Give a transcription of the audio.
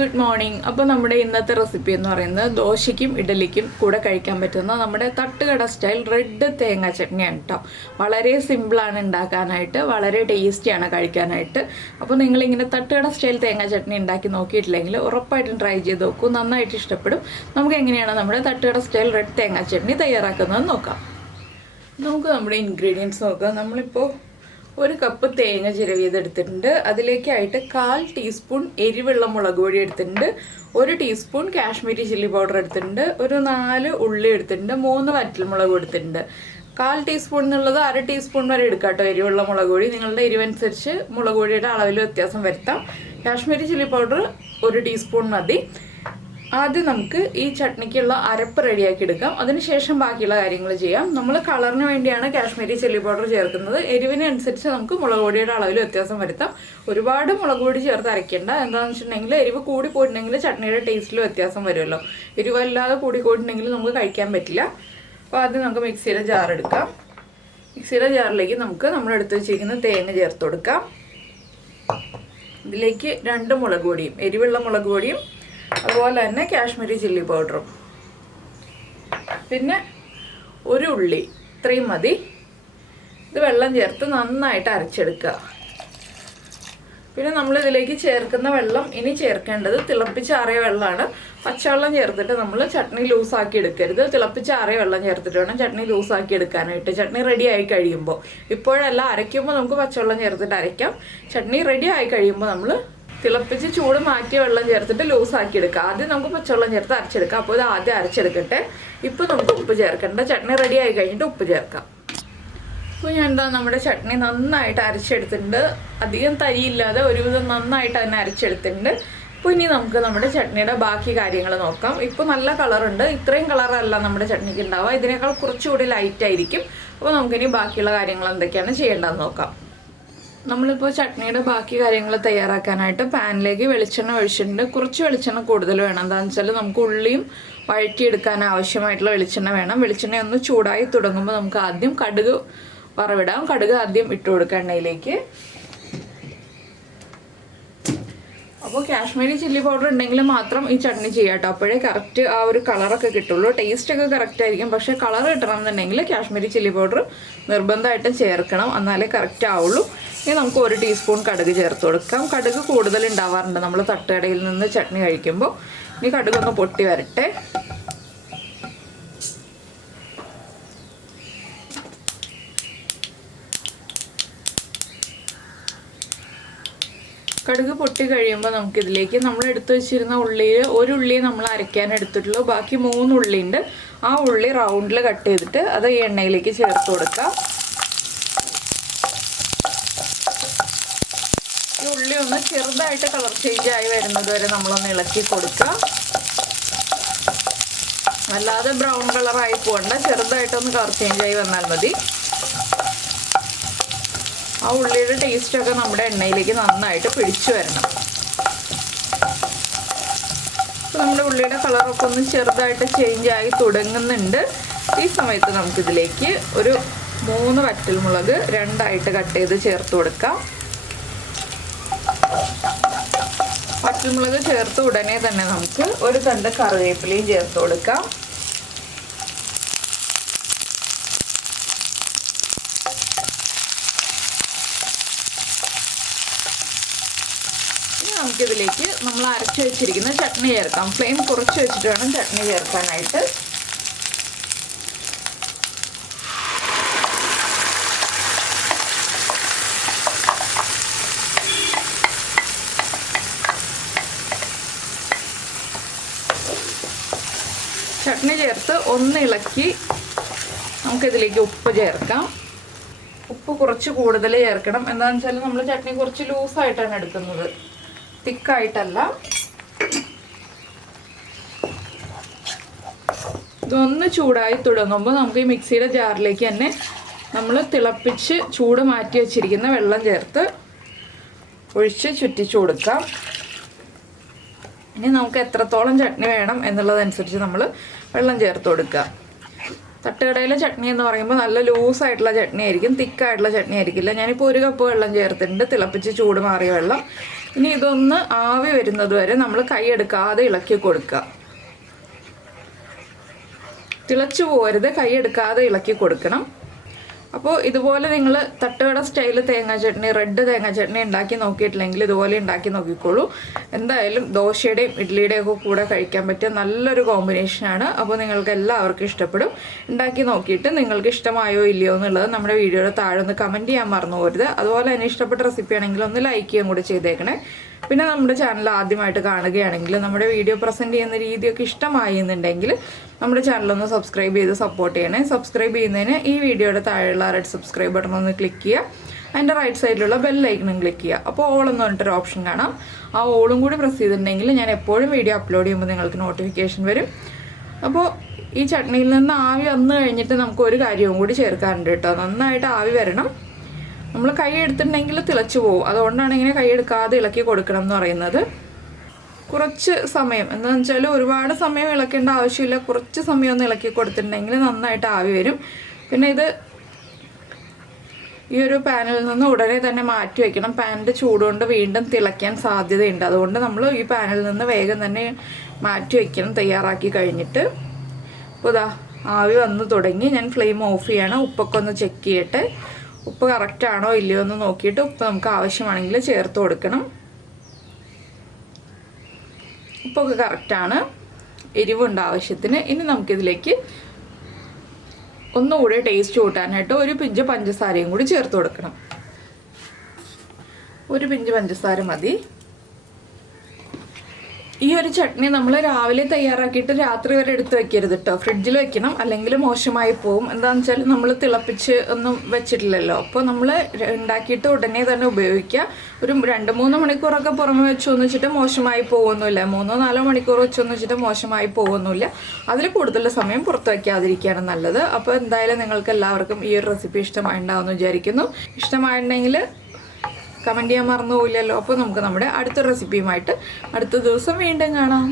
Good morning. അപ്പോൾ നമ്മുടെ ഇന്നത്തെ റെസിപ്പി എന്ന് പറയുന്നത് ദോശയ്ക്കും ഇഡലിക്കും കൂടെ കഴിക്കാൻ പറ്റുന്ന നമ്മുടെ തട്ടുകട സ്റ്റൈൽ റെഡ് തേങ്ങ ചട്നിയാണ് കേട്ടോ. വളരെ സിമ്പിളാണ് ഉണ്ടാക്കാനായിട്ട്, വളരെ ടേസ്റ്റിയാണ് കഴിക്കാനായിട്ട്. അപ്പോൾ നിങ്ങളിങ്ങനെ തട്ടുകട സ്റ്റൈൽ തേങ്ങ ചട്നി ഉണ്ടാക്കി നോക്കിയിട്ടില്ലെങ്കിൽ ഉറപ്പായിട്ടും ട്രൈ ചെയ്ത് നോക്കൂ, നന്നായിട്ട് ഇഷ്ടപ്പെടും. നമുക്ക് എങ്ങനെയാണ് നമ്മുടെ തട്ടുകട സ്റ്റൈൽ റെഡ് തേങ്ങ ചട്നി തയ്യാറാക്കുന്നത് നോക്കാം. നമുക്ക് നമ്മുടെ ഇൻഗ്രീഡിയൻസ് നോക്കാം. നമ്മളിപ്പോൾ 1 കപ്പ് തേങ്ങ ചിരവിയതെടുത്തിട്ടുണ്ട്. അതിലേക്കായിട്ട് 1/4 ടീസ്പൂൺ എരിവുള്ള മുളക് പൊടി എടുത്തിട്ടുണ്ട്, 1 ടീസ്പൂൺ കാശ്മീരി ചില്ലി പൗഡർ എടുത്തിട്ടുണ്ട്, ഒരു 4 ഉള്ളി എടുത്തിട്ടുണ്ട്, 3 വറ്റൽമുളക് എടുത്തിട്ടുണ്ട്. 1/4 ടീസ്പൂൺ എന്നുള്ളത് 1/2 ടീസ്പൂൺ വരെ എടുക്കാം കേട്ടോ എരിവുള്ള മുളക് പൊടി. നിങ്ങളുടെ എരിവനുസരിച്ച് മുളക് പൊടിയുടെ അളവിൽ വ്യത്യാസം വരുത്താം. കാശ്മീരി ചില്ലി പൗഡർ 1 ടീസ്പൂൺ മതി. ആദ്യം നമുക്ക് ഈ ചട്നിക്കുള്ള അരപ്പ് റെഡിയാക്കി എടുക്കാം, അതിനുശേഷം ബാക്കിയുള്ള കാര്യങ്ങൾ ചെയ്യാം. നമ്മൾ കളറിന് വേണ്ടിയാണ് കാശ്മീരി ചില്ലി പൗഡർ ചേർക്കുന്നത്. എരിവിനനുസരിച്ച് നമുക്ക് മുളക് പൊടിയുടെ അളവിൽ വ്യത്യാസം വരുത്താം. ഒരുപാട് മുളക് പൊടി ചേർത്ത് അരയ്ക്കേണ്ട. എന്താണെന്ന് വെച്ചിട്ടുണ്ടെങ്കിൽ എരിവ് കൂടി പോയിട്ടുണ്ടെങ്കിൽ ചട്നിയുടെ ടേസ്റ്റിൽ വ്യത്യാസം വരുമല്ലോ. എരിവല്ലാതെ കൂടി പോയിട്ടുണ്ടെങ്കിൽ നമുക്ക് കഴിക്കാൻ പറ്റില്ല. അപ്പോൾ ആദ്യം നമുക്ക് മിക്സിയുടെ ജാർ എടുക്കാം. മിക്സിയുടെ ജാറിലേക്ക് നമുക്ക് നമ്മൾ എടുത്ത് വെച്ചിരിക്കുന്ന തേങ്ങ ചേർത്ത് കൊടുക്കാം. ഇതിലേക്ക് 2 മുളക് പൊടിയും, എരിവുള്ള മുളക് പൊടിയും അതുപോലെ തന്നെ കാശ്മീരി ചില്ലി പൗഡറും, പിന്നെ 1 ഉള്ളി, ഇത്രയും മതി. ഇത് വെള്ളം ചേർത്ത് നന്നായിട്ട് അരച്ചെടുക്കുക. പിന്നെ നമ്മളിതിലേക്ക് ചേർക്കുന്ന വെള്ളം ഇനി ചേർക്കേണ്ടത് തിളപ്പിച്ചാറിയ വെള്ളമാണ്. പച്ചവെള്ളം ചേർത്തിട്ട് നമ്മൾ ചട്നി ലൂസാക്കി എടുക്കരുത്. തിളപ്പിച്ചാറിയ വെള്ളം ചേർത്തിട്ട് വേണം ചട്നി ലൂസാക്കി എടുക്കാനായിട്ട്. ചട്നി റെഡി ആയി കഴിയുമ്പോൾ, ഇപ്പോഴല്ല, അരയ്ക്കുമ്പോൾ നമുക്ക് പച്ചവെള്ളം ചേർത്തിട്ട് അരയ്ക്കാം. ചട്നി റെഡി ആയി കഴിയുമ്പോൾ നമ്മൾ തിളപ്പിച്ച് ചൂട് മാറ്റിയ വെള്ളം ചേർത്തിട്ട് ലൂസാക്കി എടുക്കുക. ആദ്യം നമുക്ക് പച്ചവെള്ളം ചേർത്ത് അരച്ചെടുക്കാം. അപ്പോൾ ഇത് ആദ്യം അരച്ചെടുക്കട്ടെ. ഇപ്പോൾ നമുക്ക് ഉപ്പ് ചേർക്കേണ്ട. ചട്നി റെഡി ആയി കഴിഞ്ഞിട്ട് ഉപ്പ് ചേർക്കാം. അപ്പോൾ ഞാൻ നമ്മുടെ ചട്നി നന്നായിട്ട് അരച്ചെടുത്തിട്ടുണ്ട്. അധികം തരിയില്ലാതെ ഒരുവിധം നന്നായിട്ട് തന്നെ അരച്ചെടുത്തിട്ടുണ്ട്. അപ്പോൾ ഇനി നമുക്ക് നമ്മുടെ ചട്നിയുടെ ബാക്കി കാര്യങ്ങൾ നോക്കാം. ഇപ്പോൾ നല്ല കളറുണ്ട്. ഇത്രയും കളറല്ല നമ്മുടെ ചട്നിക്ക് ഉണ്ടാവുക, ഇതിനേക്കാൾ കുറച്ചുകൂടി ലൈറ്റ് ആയിരിക്കും. അപ്പോൾ നമുക്കിനി ബാക്കിയുള്ള കാര്യങ്ങൾ എന്തൊക്കെയാണ് ചെയ്യേണ്ടതെന്ന് നോക്കാം. നമ്മളിപ്പോൾ ചട്നിയുടെ ബാക്കി കാര്യങ്ങൾ തയ്യാറാക്കാനായിട്ട് പാനിലേക്ക് വെളിച്ചെണ്ണ ഒഴിച്ചിട്ടുണ്ട്. കുറച്ച് വെളിച്ചെണ്ണ കൂടുതൽ വേണം. എന്താണെന്ന് വെച്ചാൽ നമുക്ക് ഉള്ളിയും വഴറ്റിയെടുക്കാൻ ആവശ്യമായിട്ടുള്ള വെളിച്ചെണ്ണ വേണം. വെളിച്ചെണ്ണ ഒന്ന് ചൂടായി തുടങ്ങുമ്പോൾ നമുക്ക് ആദ്യം കടുക് വറവിടാം. കടുക് ആദ്യം ഇട്ട് കൊടുക്കുക എണ്ണയിലേക്ക്. അപ്പോൾ കാശ്മീരി ചില്ലി പൗഡർ ഉണ്ടെങ്കിൽ മാത്രം ഈ ചട്നി ചെയ്യാം കേട്ടോ. അപ്പോഴേ കറക്റ്റ് ആ ഒരു കളറൊക്കെ കിട്ടുള്ളൂ. ടേസ്റ്റൊക്കെ കറക്റ്റ് ആയിരിക്കും. പക്ഷേ കളർ കിട്ടണം എന്നുണ്ടെങ്കിൽ കാശ്മീരി ചില്ലി പൗഡർ നിർബന്ധമായിട്ടും ചേർക്കണം, എന്നാലേ കറക്റ്റ് ആവുള്ളൂ. ഇനി നമുക്ക് 1 ടീസ്പൂൺ കടുക് ചേർത്ത് കൊടുക്കാം. കടുക് കൂടുതൽ ഉണ്ടാവാറുണ്ട് നമ്മൾ തട്ടുകടയിൽ നിന്ന് ചട്നി കഴിക്കുമ്പോൾ. ഇനി കടുകൊന്ന് പൊട്ടി വരട്ടെ. കടുക് പൊട്ടി കഴിയുമ്പോൾ നമുക്കിതിലേക്ക് നമ്മൾ എടുത്തു വെച്ചിരുന്ന ഉള്ളിയിൽ 1 ഉള്ളി നമ്മൾ അരയ്ക്കാൻ എടുത്തിട്ടുള്ളൂ. ബാക്കി 3 ഉള്ളിയുണ്ട്. ആ ഉള്ളി റൗണ്ടിൽ കട്ട് ചെയ്തിട്ട് അത് ഈ എണ്ണയിലേക്ക് ചേർത്ത് കൊടുക്കാം. ഈ ഉള്ളി ഒന്ന് ചെറുതായിട്ട് കളർ ചേഞ്ച് ആയി വരുന്നത് വരെ നമ്മളൊന്ന് ഇളക്കി കൊടുക്കാം. അല്ലാതെ ബ്രൗൺ കളറായി പോകണ്ട, ചെറുതായിട്ടൊന്ന് കളർ ചേഞ്ച് ആയി വന്നാൽ മതി. ആ ഉള്ളിയുടെ ടേസ്റ്റൊക്കെ നമ്മുടെ എണ്ണയിലേക്ക് നന്നായിട്ട് പിടിച്ചു വരണം. അപ്പോൾ നമ്മുടെ ഉള്ളിയുടെ കളറൊക്കെ ഒന്ന് ചെറുതായിട്ട് ചേഞ്ച് ആയി തുടങ്ങുന്നുണ്ട്. ഈ സമയത്ത് നമുക്കിതിലേക്ക് ഒരു 3 വറ്റൽമുളക് 2ആയിട്ട് കട്ട് ചെയ്ത് ചേർത്ത് കൊടുക്കാം. വറ്റൽമുളക് ചേർത്ത് ഉടനെ തന്നെ നമുക്ക് 1 തണ്ട് കറിവേപ്പിലയും ചേർത്ത് കൊടുക്കാം. നമുക്കിതിലേക്ക് നമ്മൾ അരച്ച് വെച്ചിരിക്കുന്ന ചട്നി ചേർക്കാം. ഫ്ലെയിം കുറച്ച് വെച്ചിട്ട് വേണം ചട്നി ചേർക്കാനായിട്ട്. ചട്നി ചേർത്ത് ഒന്ന് ഇളക്കി നമുക്കിതിലേക്ക് ഉപ്പ് ചേർക്കാം. ഉപ്പ് കുറച്ച് കൂടുതൽ ചേർക്കണം. എന്താണെന്ന് വെച്ചാൽ നമ്മൾ ചട്നി കുറച്ച് ലൂസായിട്ടാണ് എടുക്കുന്നത്, തിക്കായിട്ടല്ല. ഇതൊന്ന് ചൂടായി തുടങ്ങുമ്പോൾ നമുക്ക് ഈ മിക്സിയുടെ ജാറിലേക്ക് തന്നെ നമ്മൾ തിളപ്പിച്ച് ചൂട് മാറ്റി വെച്ചിരിക്കുന്ന വെള്ളം ചേർത്ത് ഒഴിച്ച് ചുറ്റിച്ചു കൊടുക്കാം. ഇനി നമുക്ക് എത്രത്തോളം ചട്നി വേണം എന്നുള്ളതനുസരിച്ച് നമ്മൾ വെള്ളം ചേർത്ത് കൊടുക്കുക. തട്ടുകടയിലെ ചട്നി എന്ന് പറയുമ്പോൾ നല്ല ലൂസായിട്ടുള്ള ചട്നി ആയിരിക്കും, തിക്കായിട്ടുള്ള ചട്നി ആയിരിക്കില്ല. ഞാനിപ്പോൾ 1 കപ്പ് വെള്ളം ചേർത്തിട്ടുണ്ട്, തിളപ്പിച്ച് ചൂട് മാറിയ വെള്ളം. ഇനി ഇതൊന്ന് ആവി വരുന്നത് വരെ നമ്മൾ കൈ എടുക്കാതെ ഇളക്കി കൊടുക്കുക. തിളച്ചു പോകരുത്, കൈ എടുക്കാതെ ഇളക്കി കൊടുക്കണം. അപ്പോൾ ഇതുപോലെ നിങ്ങൾ തട്ടുകട സ്റ്റൈൽ തേങ്ങാ ചട്നി, റെഡ് തേങ്ങാ ചട്നി ഉണ്ടാക്കി നോക്കിയിട്ടില്ലെങ്കിൽ ഇതുപോലെ ഉണ്ടാക്കി നോക്കിക്കോളൂ. എന്തായാലും ദോശയുടെയും ഇഡ്ഡലിയുടെയും ഒക്കെ കൂടെ കഴിക്കാൻ പറ്റിയ നല്ലൊരു കോമ്പിനേഷനാണ്. അപ്പോൾ നിങ്ങൾക്ക് എല്ലാവർക്കും ഇഷ്ടപ്പെടും. ഉണ്ടാക്കി നോക്കിയിട്ട് നിങ്ങൾക്ക് ഇഷ്ടമായോ ഇല്ലയോ എന്നുള്ളത് നമ്മുടെ വീഡിയോയുടെ താഴെ ഒന്ന് കമൻറ്റ് ചെയ്യാൻ മറന്നു പോകരുത്. അതുപോലെ തന്നെ ഇഷ്ടപ്പെട്ട റെസിപ്പി ആണെങ്കിൽ ഒന്ന് ലൈക്ക് ചെയ്യുകയും കൂടി ചെയ്തേക്കണേ. പിന്നെ നമ്മുടെ ചാനൽ ആദ്യമായിട്ട് കാണുകയാണെങ്കിൽ നമ്മുടെ വീഡിയോ പ്രസൻറ്റ് ചെയ്യുന്ന രീതിയൊക്കെ ഇഷ്ടമായി എന്നുണ്ടെങ്കിൽ നമ്മുടെ ചാനലൊന്ന് സബ്സ്ക്രൈബ് ചെയ്ത് സപ്പോർട്ട് ചെയ്യണേ. സബ്സ്ക്രൈബ് ചെയ്യുന്നതിന് ഈ വീഡിയോയുടെ താഴെയുള്ള റെഡ് സബ്സ്ക്രൈബ് ബട്ടൺ ഒന്ന് ക്ലിക്ക് ചെയ്യുക. അതിൻ്റെ റൈറ്റ് സൈഡിലുള്ള ബെൽ ഐക്കണും ക്ലിക്ക് ചെയ്യുക. അപ്പോൾ ഓൾ എന്ന് പറഞ്ഞിട്ടൊരു ഓപ്ഷൻ കാണാം. ആ ഓളും കൂടി പ്രസ് ചെയ്തിട്ടുണ്ടെങ്കിൽ ഞാൻ എപ്പോഴും വീഡിയോ അപ്ലോഡ് ചെയ്യുമ്പോൾ നിങ്ങൾക്ക് നോട്ടിഫിക്കേഷൻ വരും. അപ്പോൾ ഈ ചട്നിയിൽ നിന്ന് ആവി വന്നു കഴിഞ്ഞിട്ട് നമുക്ക് ഒരു കാര്യവും കൂടി ചേർക്കാറുണ്ട് കേട്ടോ. നന്നായിട്ട് ആവി വരണം. നമ്മൾ കൈ എടുത്തിട്ടുണ്ടെങ്കിൽ തിളച്ചു പോകും. അതുകൊണ്ടാണ് ഇങ്ങനെ കൈ എടുക്കാതെ ഇളക്കി കൊടുക്കണം എന്ന് പറയുന്നത്. കുറച്ച് സമയം എന്താണെന്ന് വെച്ചാൽ ഒരുപാട് സമയം ഇളക്കേണ്ട ആവശ്യമില്ല. കുറച്ച് സമയം ഒന്ന് ഇളക്കി കൊടുത്തിട്ടുണ്ടെങ്കിൽ നന്നായിട്ട് ആവി വരും. പിന്നെ ഇത് ഈ ഒരു പാനിൽ നിന്ന് ഉടനെ തന്നെ മാറ്റി വയ്ക്കണം. പാനിൻ്റെ ചൂടുകൊണ്ട് വീണ്ടും തിളയ്ക്കാൻ സാധ്യതയുണ്ട്. അതുകൊണ്ട് നമ്മൾ ഈ പാനിൽ നിന്ന് വേഗം തന്നെ മാറ്റി വയ്ക്കണം തയ്യാറാക്കി കഴിഞ്ഞിട്ട്. അപ്പോൾ ഇതാ ആവി വന്ന് തുടങ്ങി. ഞാൻ ഫ്ലെയിം ഓഫ് ചെയ്യണം. ഉപ്പൊക്കെ ഒന്ന് ചെക്ക് ചെയ്യട്ടെ. ഉപ്പ് കറക്റ്റാണോ ഇല്ലയോ എന്ന് നോക്കിയിട്ട് ഉപ്പ് നമുക്ക് ആവശ്യമാണെങ്കിൽ ചേർത്ത് കൊടുക്കണം. ഉപ്പൊക്കെ കറക്റ്റാണ്, എരിവുണ്ട് ആവശ്യത്തിന്. ഇനി നമുക്കിതിലേക്ക് ഒന്നുകൂടി ടേസ്റ്റ് കൂട്ടാനായിട്ട് ഒരു പിഞ്ച് പഞ്ചസാരയും കൂടി ചേർത്ത് കൊടുക്കണം. ഒരു പിഞ്ച് പഞ്ചസാര മതി. ഈ ഒരു ചട്നി നമ്മൾ രാവിലെ തയ്യാറാക്കിയിട്ട് രാത്രി വരെ എടുത്ത് വെക്കരുത് കേട്ടോ. ഫ്രിഡ്ജിൽ വെക്കണം, അല്ലെങ്കിൽ മോശമായി പോകും. എന്താണെന്ന് വെച്ചാൽ നമ്മൾ തിളപ്പിച്ച് ഒന്നും വെച്ചിട്ടില്ലല്ലോ. അപ്പോൾ നമ്മൾ ഉണ്ടാക്കിയിട്ട് ഉടനെ തന്നെ ഉപയോഗിക്കുക. ഒരു 2-3 മണിക്കൂറൊക്കെ പുറമെ വെച്ചോന്ന് വെച്ചിട്ട് മോശമായി പോകുന്നില്ല. 3-4 മണിക്കൂർ വെച്ചോന്ന് വെച്ചിട്ട് മോശമായി പോകുന്നില്ല. അതിൽ കൂടുതൽ സമയം പുറത്ത് വയ്ക്കാതിരിക്കുകയാണ് നല്ലത്. അപ്പോൾ എന്തായാലും നിങ്ങൾക്ക് എല്ലാവർക്കും ഈ ഒരു റെസിപ്പി ഇഷ്ടമായിട്ടുണ്ടാവുമെന്ന് വിചാരിക്കുന്നു. ഇഷ്ടമായിട്ടുണ്ടെങ്കിൽ കമൻറ്റ് ചെയ്യാൻ മറന്നു പോയില്ലല്ലോ. അപ്പോൾ നമുക്ക് നമ്മുടെ അടുത്ത റെസിപ്പിയുമായിട്ട് അടുത്ത ദിവസം വീണ്ടും കാണാം.